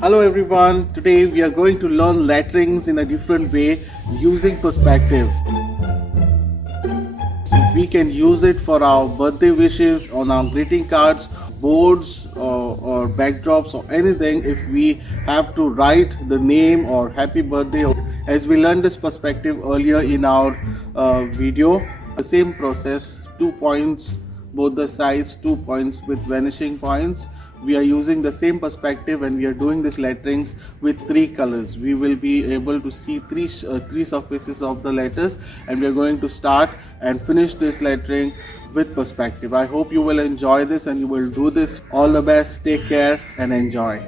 Hello everyone, today we are going to learn letterings in a different way using perspective. We can use it for our birthday wishes, on our greeting cards, boards or backdrops or anything if we have to write the name or happy birthday. As we learned this perspective earlier in our video, the same process, 2 points both the sides, 2 points with vanishing points. We are using the same perspective and we are doing these letterings with three colors. We will be able to see three surfaces of the letters, and we are going to start and finish this lettering with perspective. I hope you will enjoy this and you will do this. All the best, take care and enjoy.